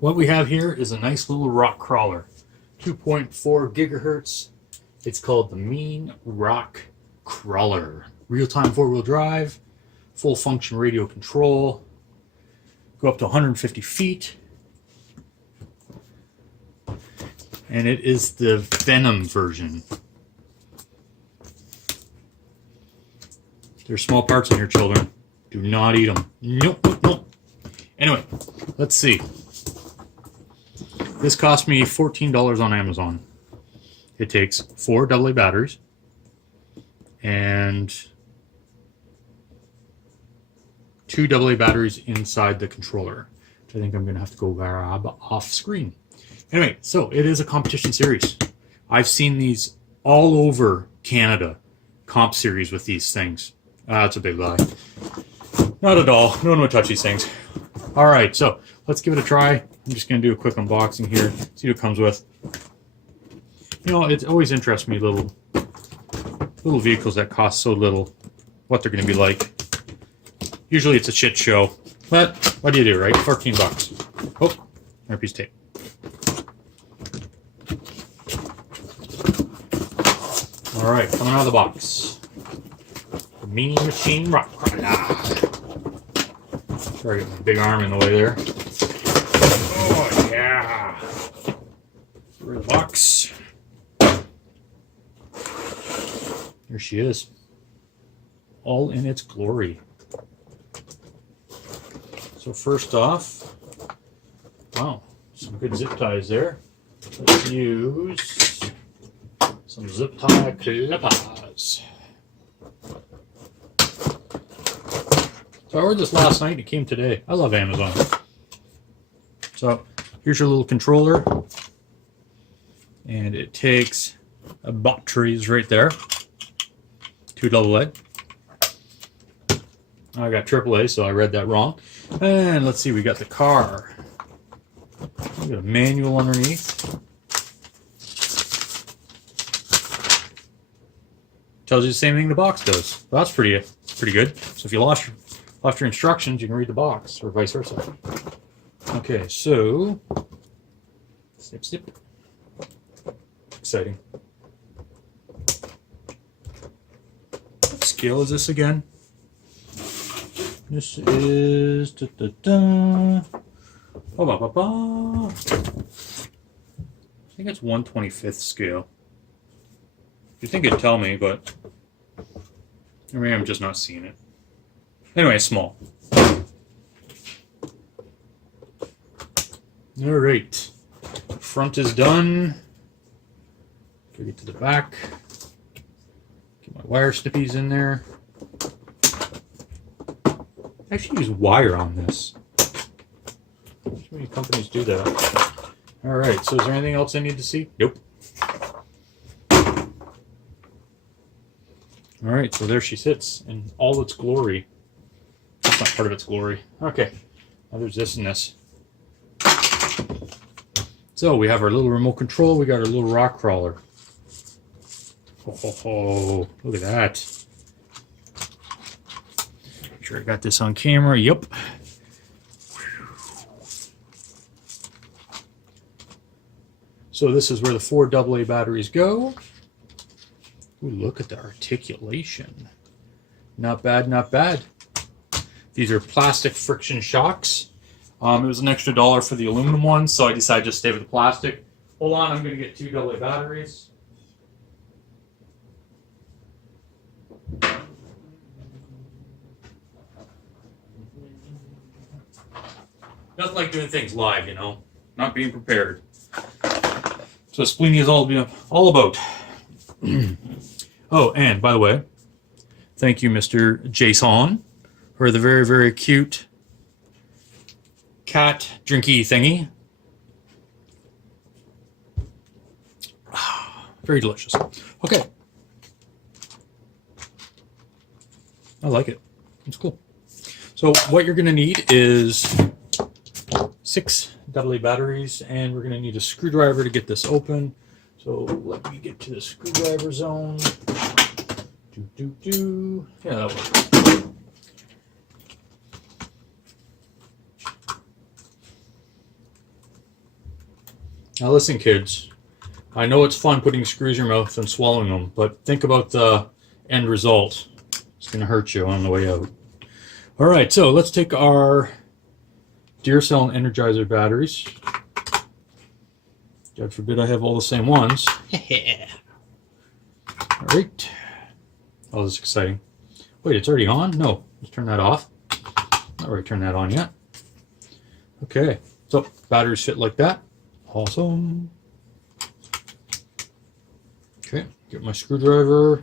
What we have here is a nice little rock crawler, 2.4 gigahertz. It's called the Mean Rock Crawler. Real-time four-wheel drive, full function radio control, go up to 150 feet. And it is the Venom version. There's small parts in here, children. Do not eat them. Nope, nope, nope. Anyway, let's see. This cost me $14 on Amazon. It takes 4 AA batteries and 2 AA batteries inside the controller, which I think I'm going to have to go grab off screen. Anyway, so it is a competition series. I've seen these all over Canada, comp series with these things. That's a big lie. Not at all. No one would touch these things. All right, so let's give it a try. I'm just going to do a quick unboxing here, see what it comes with. You know, it always interests me, little vehicles that cost so little, what they're going to be like. Usually it's a shit show, but what do you do, right? 14 bucks. Oh, another piece of tape. All right, coming out of the box. The Mean Machine Rock Crawler. Sorry, I got my big arm in the way there. Oh, yeah. Through the box. There she is. All in its glory. So first off, wow, some good zip ties there. Let's use some zip tie clippers. So I ordered this last night. It came today. I love Amazon. So here's your little controller. And it takes a batteries right there. 2 AA. I got AAA, so I read that wrong. And let's see, we got the car. We got a manual underneath. Tells you the same thing the box does. Well, that's pretty good. So if you lost your instructions, you can read the box, or vice versa. Okay, so snip, snip. Exciting. What scale is this again? This is I think it's 1/25th scale. You'd think it'd tell me, but maybe I'm just not seeing it. Anyway, small. All right, front is done. Get to the back. Get my wire snippies in there. I actually use wire on this. Too many companies do that. All right, so is there anything else I need to see? Nope. All right, so there she sits in all its glory. That's not part of its glory. Okay, now there's this and this. So we have our little remote control. We got our little rock crawler. Oh, look at that. Make sure I got this on camera. Yep. So this is where the 4 AA batteries go. Ooh, look at the articulation. Not bad, not bad. These are plastic friction shocks. It was an extra $1 for the aluminum ones, so I decided to just stay with the plastic. Hold on, I'm going to get 2 AA batteries. Nothing like doing things live, you know. Not being prepared. So Asplenia is all about. Oh, and by the way, thank you, Mr. Jason, for the very, very cute cat drinky thingy. Very delicious. Okay. I like it. It's cool. So what you're going to need is 6 AA batteries, and we're going to need a screwdriver to get this open. So let me get to the screwdriver zone. Yeah, that works. Now listen, kids. I know it's fun putting screws in your mouth and swallowing them, but think about the end result. It's going to hurt you on the way out. All right, so let's take our Duracell and Energizer batteries. God forbid I have all the same ones. All right. Oh, this is exciting. Wait, it's already on? No, let's turn that off. Not already turned that on yet. Okay, so batteries fit like that. Awesome. Okay, get my screwdriver.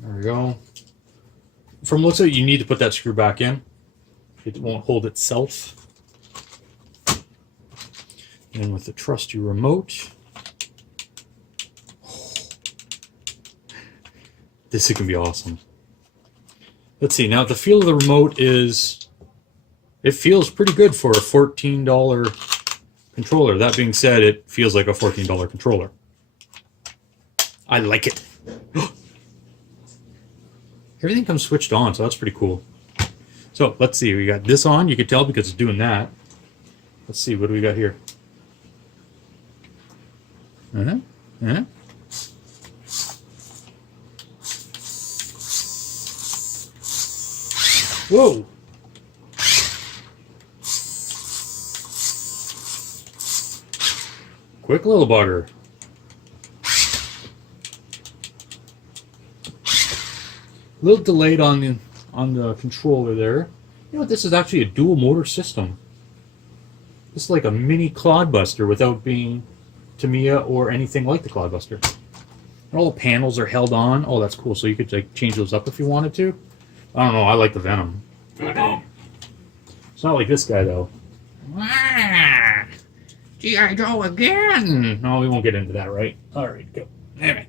There we go. From looks like you need to put that screw back in. It won't hold itself. And with the trusty remote. This is going to be awesome. Let's see. Now the feel of the remote is, it feels pretty good for a $14 controller. That being said, it feels like a $14 controller. I like it. Everything comes switched on, so that's pretty cool. So let's see. We got this on. You can tell because it's doing that. Let's see. What do we got here? Whoa! Quick little bugger. A little delayed on the controller there. You know what? This is actually a dual motor system. This is like a mini clodbuster without being Tamiya or anything like the clodbuster. And all the panels are held on. Oh, that's cool. So you could like change those up if you wanted to. I don't know. I like the Venom. It's not like this guy though. G.I. Joe again. No, we won't get into that, right? All right, go. Anyway.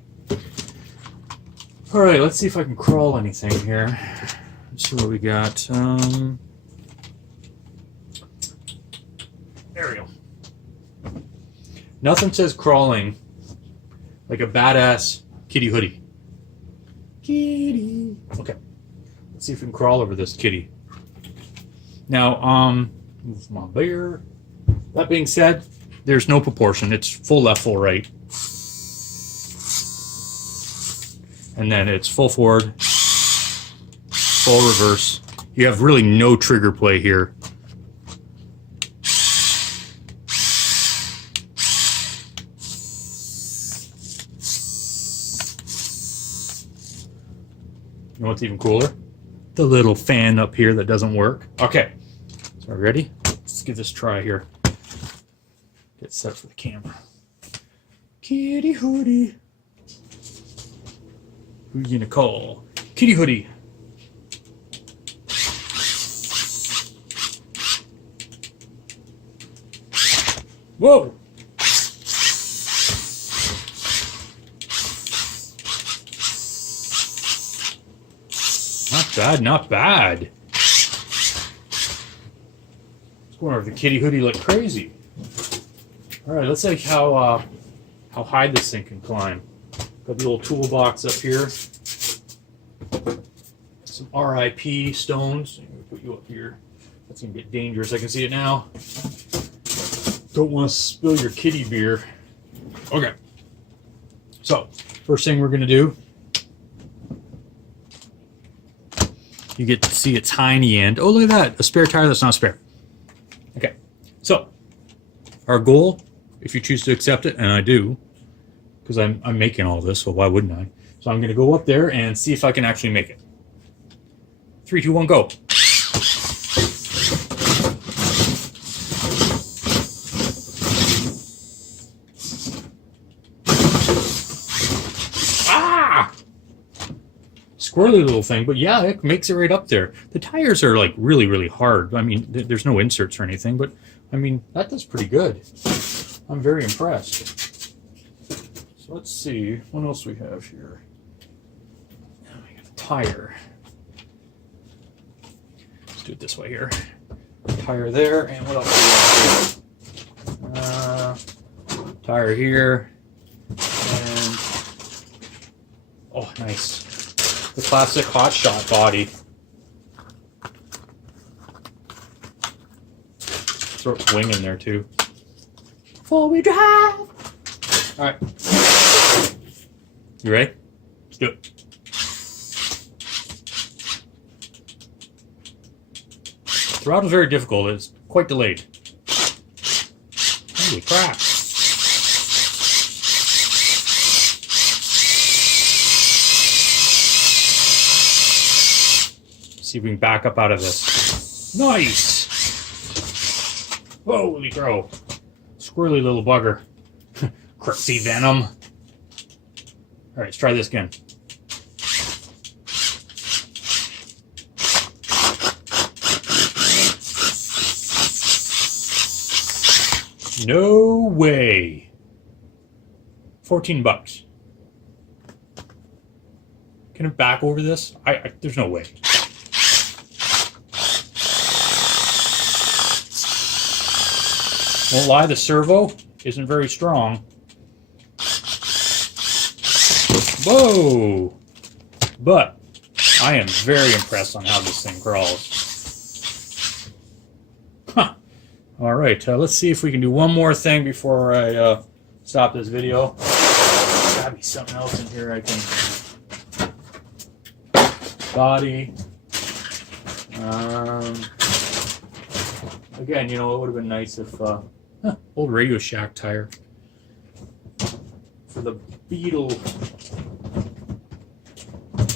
All right, let's see if I can crawl anything here. Let's see what we got. There we go. Nothing says crawling like a badass kitty hoodie. Kitty. Okay. Let's see if we can crawl over this kitty. Now, move my bear. That being said, there's no proportion. It's full left, full right. And then it's full forward, full reverse. You have really no trigger play here. You know what's even cooler? The little fan up here that doesn't work. Okay, so ready? Let's give this a try here. Get set for the camera. Kitty hoodie. Who you gonna call? Kitty hoodie. Whoa! Not bad, not bad. It's going over the kitty hoodie like crazy. All right, let's see how high this thing can climb. Got the little toolbox up here. Some RIP stones. I'm gonna put you up here. That's gonna get dangerous. I can see it now. Don't want to spill your kitty beer. Okay. So, first thing we're gonna do. You get to see its tiny end. Oh, look at that. A spare tire that's not spare. Okay. So, our goal, if you choose to accept it, and I do, because I'm making all this, so why wouldn't I? So I'm going to go up there and see if I can actually make it. 3, 2, 1, go. Ah! Squirrely little thing, but yeah, it makes it right up there. The tires are like really, really hard. I mean, there's no inserts or anything, but I mean, that does pretty good. I'm very impressed. So let's see, what else we have here? We got a tire. Let's do it this way here. Tire there, and what else do we have here? Tire here, and oh, nice. The classic hot shot body. throw a wing in there too. Four-wheel drive. All right. You ready? Let's do it. The route is very difficult. It's quite delayed. Holy crap. See if we can back up out of this. Nice! Holy crow. Squirrely little bugger. Crazy venom. Alright, let's try this again. No way. $14. Can it back over this? There's no way. Won't lie, the servo isn't very strong. Whoa! But I am very impressed on how this thing crawls. Huh. All right, let's see if we can do one more thing before I stop this video. Gotta be something else in here I can. Body. Again, you know, it would have been nice if old Radio Shack tire for the Beetle.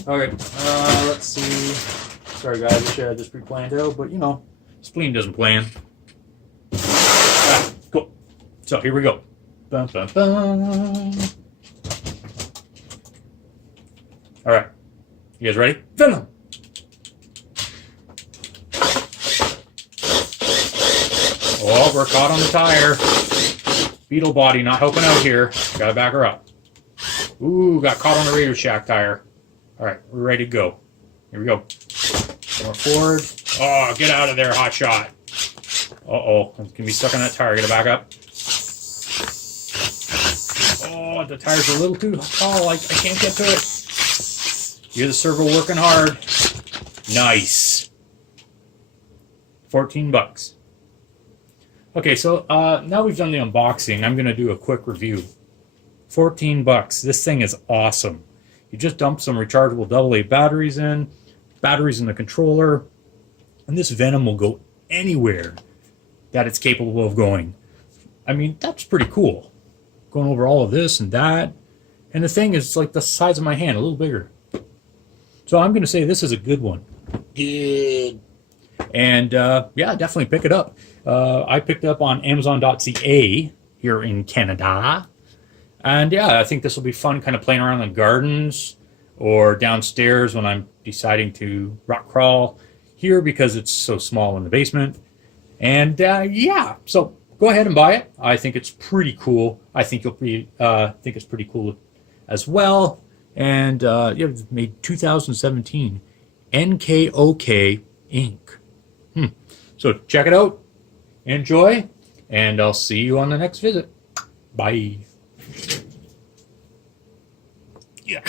All right, let's see. Sorry guys, I wish I had this pre-planned out, but you know, spleen doesn't plan. Right, cool. So here we go. Bum, bum, bum. All right, you guys ready? Venom. Oh, we're caught on the tire. Beetle body not helping out here. Gotta back her up. Ooh, got caught on the Radio Shack tire. All right, we're ready to go. Here we go. More forward. Oh, get out of there, hot shot. Uh-oh, it's gonna be stuck on that tire. Gotta back up. Oh, the tire's a little too tall. I can't get to it. You're the servo working hard. Nice. $14. Okay, so now we've done the unboxing, I'm going to do a quick review. $14. This thing is awesome. You just dump some rechargeable AA batteries in the controller, and this Venom will go anywhere that it's capable of going. I mean, that's pretty cool. Going over all of this and that. And the thing is like the size of my hand, a little bigger. So I'm going to say this is a good one. Good. And yeah, definitely pick it up. I picked it up on Amazon.ca here in Canada. And yeah, I think this will be fun kind of playing around in the gardens or downstairs when I'm deciding to rock crawl here because it's so small in the basement. And yeah, so go ahead and buy it. I think it's pretty cool. I think you'll think it's pretty cool as well. And yeah, it's made 2017. NKOK Inc. So check it out, enjoy, and I'll see you on the next visit. Bye. Yeah.